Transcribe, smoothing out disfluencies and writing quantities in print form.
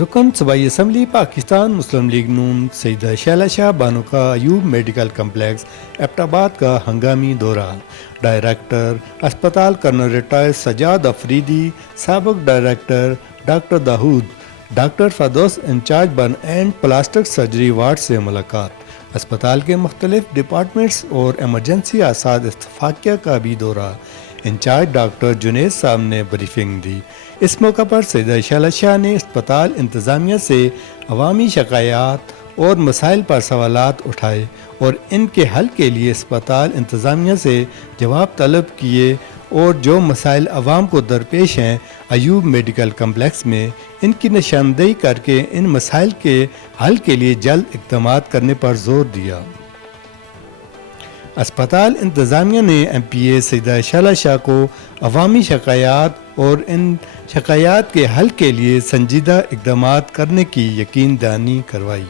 رکن صوبائی اسمبلی پاکستان مسلم لیگ نون سیدہ شیلہ شاہ بانو کا ایوب میڈیکل کمپلیکس ایبٹ آباد کا ہنگامی دورہ۔ ڈائریکٹر اسپتال کرنل ریٹائر سجاد افریدی، سابق director doctor Dawood, doctor Firdous in charge burn and plastic surgery ward سے ملاقات۔ اسپتال کے مختلف ڈپارٹمنٹس اور ایمرجنسی اسعاد استفاقیہ کا بھی دورہ۔ انچارج ڈاکٹر جنید صاحب نے بریفنگ دی۔ اس موقع پر سیدہ شیلہ شاہ نے اسپتال انتظامیہ سے عوامی شکایات اور مسائل پر سوالات اٹھائے اور ان کے حل کے لیے اسپتال انتظامیہ سے جواب طلب کیے اور جو مسائل عوام کو درپیش ہیں ایوب میڈیکل کمپلیکس میں ان کی نشاندہی کر کے ان مسائل کے حل کے لیے جلد اقدامات کرنے پر زور دیا۔ اسپتال انتظامیہ نے ایم پی اے سیدہ شیلہ شاہ کو عوامی شکایات اور ان شکایات کے حل کے لیے سنجیدہ اقدامات کرنے کی یقین دہانی کروائی۔